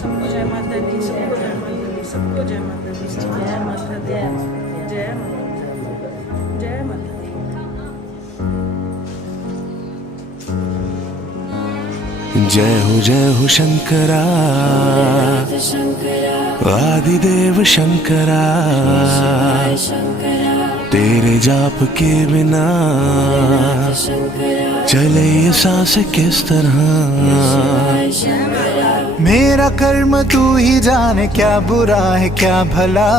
सबको जय माता दी, सबको जय माता दी, सबको जय माता दी, जय माता दी, जय माता दी, जय माता दी। जय हो शंकरा, आदिदेव शंकरा, तेरे जाप के बिना चले ये सांस किस तरह। मेरा कर्म तू ही जाने, क्या बुरा है क्या भला,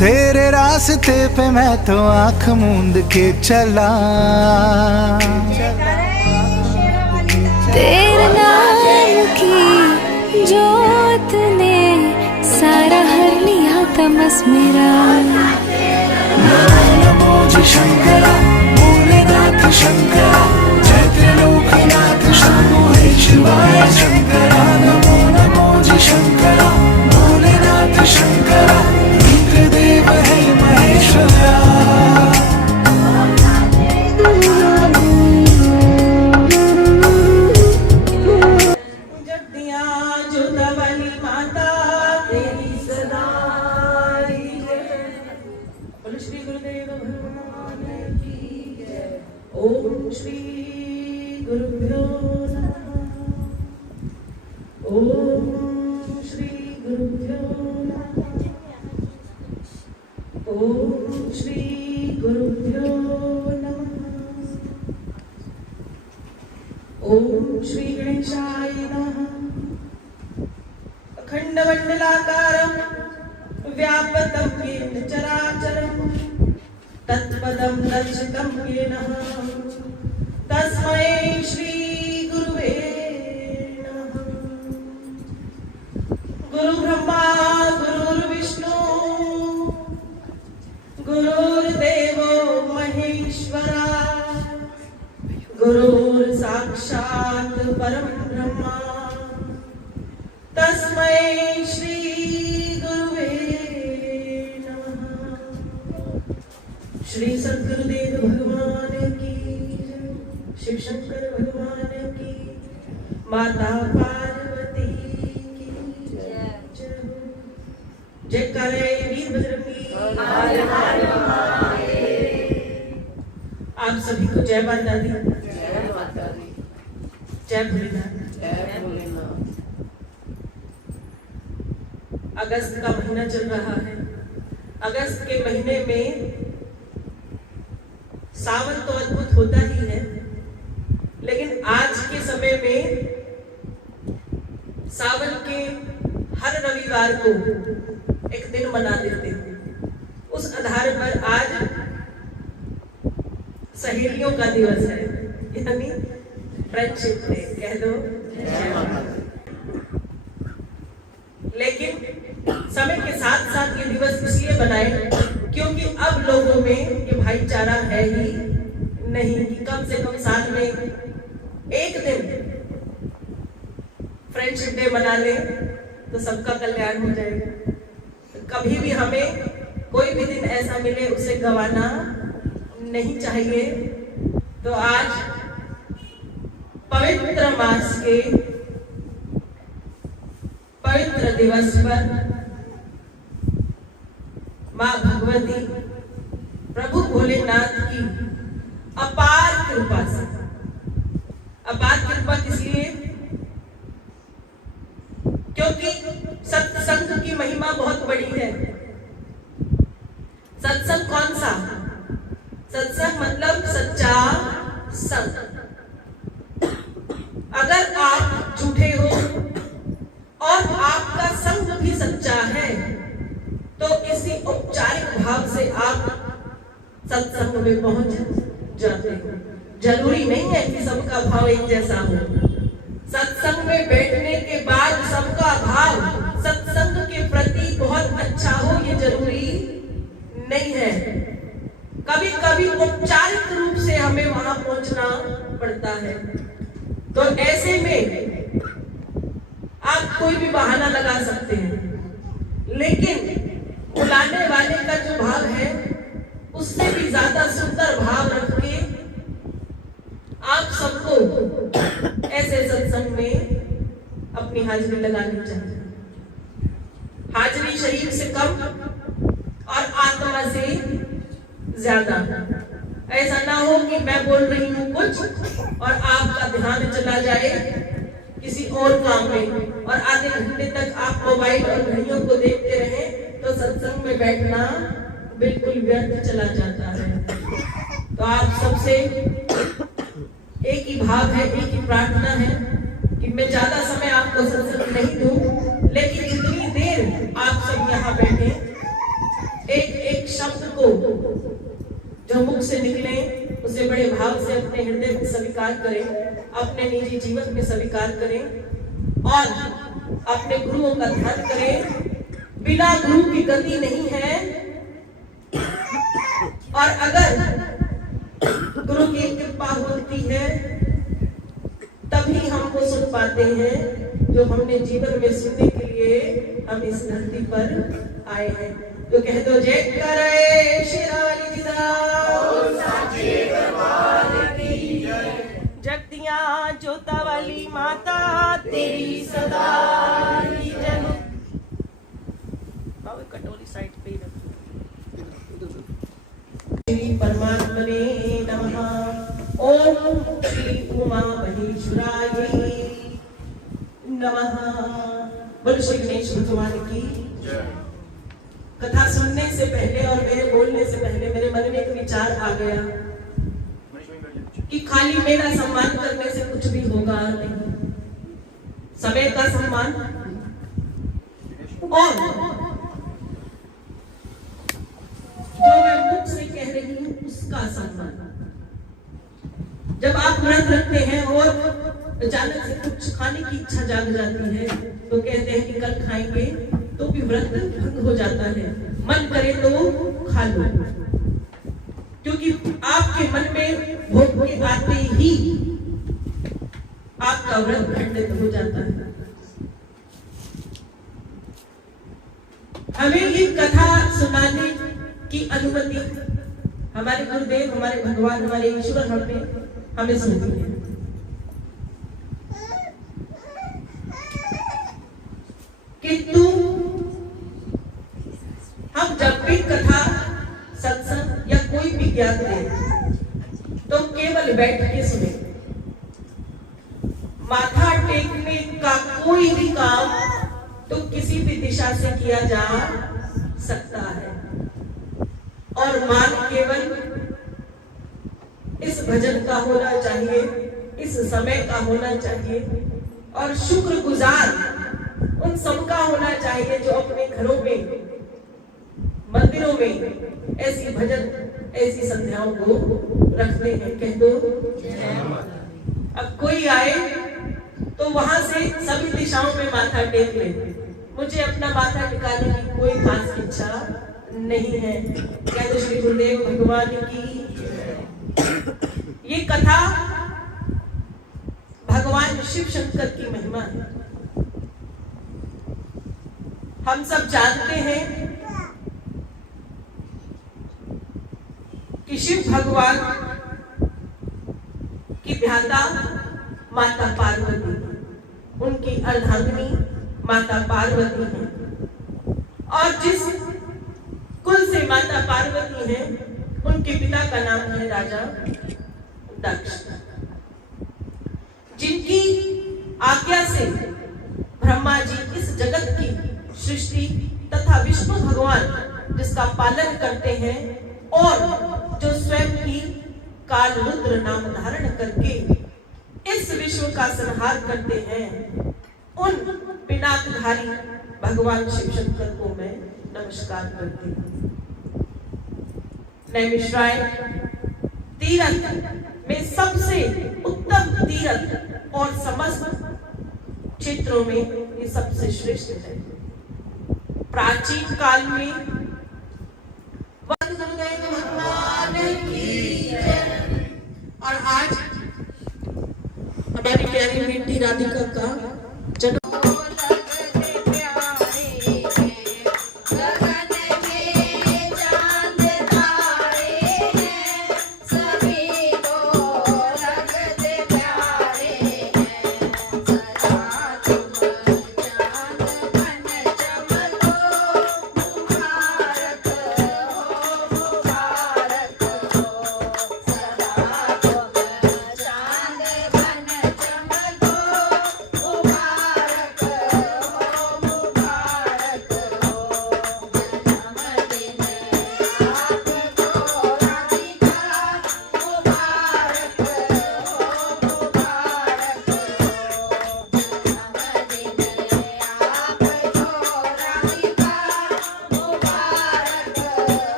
तेरे रास्ते पे मैं तो आंख मूंद के चला। तेरे नाम की जोत ने सारा हर लिया तमस मेरा। नमो जी शंकरा, भोलेनाथ शंकरा, जय त्रिलोकनाथ शंभो हे शिवाय शंकरा। नमो जी शंकरा, भोलेनाथ शंकरा, रुद्रदेव है महेश्वरा। जगदिया जोतावाली माता तेरी सदा जय। बोलो श्री गुरुदेव भगवान की जय। ओम श्री गुरुभ्यो नमः। ओम श्री गुरुभ्यो नमः। ओम श्री गुरुभ्यो नमः। ओम श्री गणेशाय नमः। अखंडमंडलाकारं व्यापतं येन चराचरं तत्पदं दर्शितं येन तस्मै श्री गुरुवे नमः। गुरु ब्रह्मा गुरुर्विष्णु गुरुर्देवो महेश्वरा, गुरुर् साक्षात् परं ब्रह्मा तस्मै श्री गुरुवे नमः। श्री सद्गुरुदेव भगवान की जय। शिव शंकर भगवान की, माता पार्वती की जय। जय करे वीर बजरंगी। आप सभी को जय माता दी, जय माता दी, जय भोलेनाथ। जय भोलेनाथ। अगस्त का महीना चल रहा है। अगस्त के महीने में सावन तो अद्भुत होता ही है, लेकिन आज के समय में सावन के हर रविवार को एक दिन मना देते हैं। उस आधार पर आज सहेलियों का दिवस है, यानी फ्रेंडशिप डे कह दो। लेकिन समय के साथ साथ ये दिवस इसलिए बनाए क्योंकि अब लोगों में ये भाईचारा है ही नहीं कि कम से कम साल में एक दिन फ्रेंडशिप डे मना ले तो सबका कल्याण हो जाएगा। तो कभी भी हमें कोई भी दिन ऐसा मिले उसे गंवाना नहीं चाहिए। तो आज पवित्र मास के पवित्र दिवस पर माँ भगवती प्रभु भोलेनाथ की अपार कृपा से, अपार कृपा किस लिए? क्योंकि सत्संग की महिमा बहुत बड़ी है। सत्संग कौन सा? सत्संग मतलब सच्चा संग। अगर आप झूठे हो और आपका संग भी सच्चा है तो किसी औपचारिक भाव से आप सत्संग में पहुंच जाते हो। जरूरी नहीं है कि सबका भाव एक जैसा हो। सत्संग में बैठने के बाद सबका भाव सत्संग के प्रति बहुत अच्छा हो ये जरूरी नहीं है। कभी कभी औपचारिक रूप से हमें वहां पहुंचना पड़ता है। तो ऐसे में आप कोई भी बहाना लगा सकते हैं, लेकिन बुलाने वाले का जो भाव है उससे भी ज्यादा सुंदर भाव रख के आप सबको अपनी हाजिरी लगानी चाहिए। हाजिरी शरीर से कम और आत्मा से ज्यादा। ऐसा ना हो कि मैं बोल रही हूँ कुछ और आपका ध्यान चला जाए किसी और काम में और आधे घंटे तक आप मोबाइल और घड़ियों को देखते रहे तो सत्संग में बैठना बिल्कुल व्यर्थ चला जाता है। तो आप सबसे एक ही भाव है, एक ही प्रार्थना है कि मैं ज्यादा समय आपको सत्संग नहीं दूं, लेकिन जितनी देर आप सब यहाँ बैठे एक एक शब्द को जो मुख से निकले उसे बड़े भाव से अपने हृदय में स्वीकार करें, अपने निजी जीवन में स्वीकार करें और अपने गुरुओं का ध्यान करें। बिना गुरु की गति नहीं है और अगर गुरु की कृपा होती है तभी हमको सुन पाते हैं जो हमने जीवन में सुनने के लिए हम इस धरती पर आए हैं। तो कह दो जय करे शेरावाली जी जगदिया जोता वाली माता तेरी सदा जय हो। कटोरी साइड पे ही रखो। श्री परमात्मने नमः। ओम श्री उमा महेश्वराय नमः। बोलो श्री गणेश भगवान की कथा सुनने से पहले और मेरे बोलने से पहले मेरे मन में एक विचार आ गया कि खाली मेरा सम्मान करने से कुछ भी होगा नहीं। समय का सम्मान और जो मैं मुख से कह रही हूं उसका सम्मान। जब आप व्रत रखते हैं और अचानक से कुछ खाने की इच्छा जाग जाती है तो कहते हैं कि कल खाएंगे, तो भी व्रत भंग हो जाता है। मन करे तो खा लो, क्योंकि आपके मन में भोग के आते ही आपका व्रत खंडित हो जाता है। हमें ये कथा सुनाने की अनुमति हमारे गुरुदेव, हमारे भगवान, हमारे ईश्वर हमें सुनती है। किंतु हम जब भी कथा, सत्संग या कोई भी ज्ञान दें तो केवल बैठ के सुने। माथा टेकने का कोई भी काम तो किसी भी दिशा से किया जा सकता है और मान केवल इस भजन का होना चाहिए, इस समय का होना चाहिए और शुक्रगुजार उन सबका होना चाहिए जो अपने घरों में, मंदिरों में ऐसी भजन, ऐसी संध्याओं को रखते हैं। कह दो अब कोई आए तो वहां से सभी दिशाओं में माथा टेक ले। मुझे अपना माथा टिकाने की कोई खास इच्छा नहीं है। कह दो श्री गुरुदेव भगवान की। ये कथा भगवान शिव शंकर की महिमा है। हम सब जानते हैं कि शिव भगवान की भ्राता माता पार्वती, उनकी अर्धांगिनी माता पार्वती है और जिस कुल से माता पार्वती है उनके पिता का नाम है राजा दक्ष, जिनकी आज्ञा से ब्रह्मा जी इस जगत की सृष्टि तथा विष्णु भगवान जिसका पालन करते हैं और जो स्वयं ही काल रुद्र नाम धारण करके इस विश्व का संहार करते हैं, उन पिनाकधारी भगवान शिव शंकर को मैं नमस्कार करती हूँ। नैमिषारण्य तीर्थ में सबसे उत्तम तीर्थ और समस्त क्षेत्रों में ये सबसे श्रेष्ठ है। प्राचीन काल में भगवान की और आज हमारी प्यारी बेटी राधिका का जन्म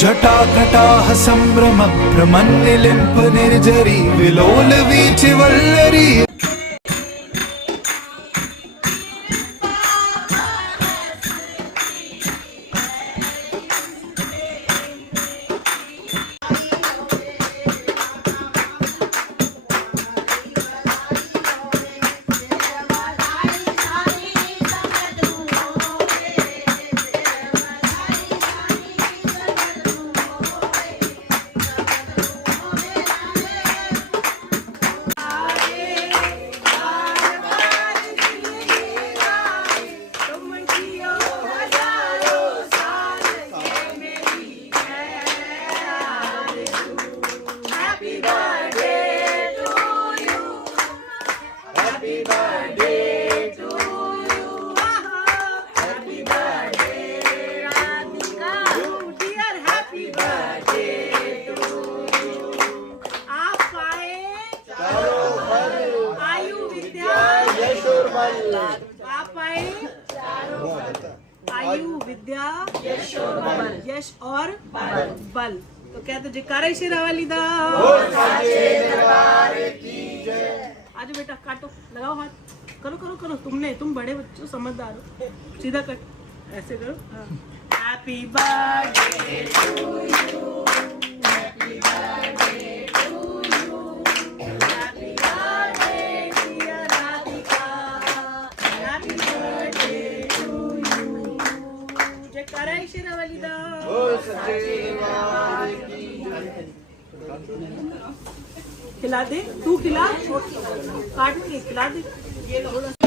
जटाकटाह सम्भ्रम प्रमन्निलिम्प निर्जरी विलोल वीचि वल्लरी आयु विद्या यश और बल। तो कहते जयकारा शेरावाली दा। आज बेटा काटो, लगाओ हाथ, करो करो करो, तुम बड़े बच्चों समझदार हो, सीधा कट, ऐसे करो। Happy birthday to you, happy birthday to you, happy birthday dear Radhika, happy birthday to you. जयकारा शेरावाली दा। खिला दे, तू खिला, काट के खिला दे।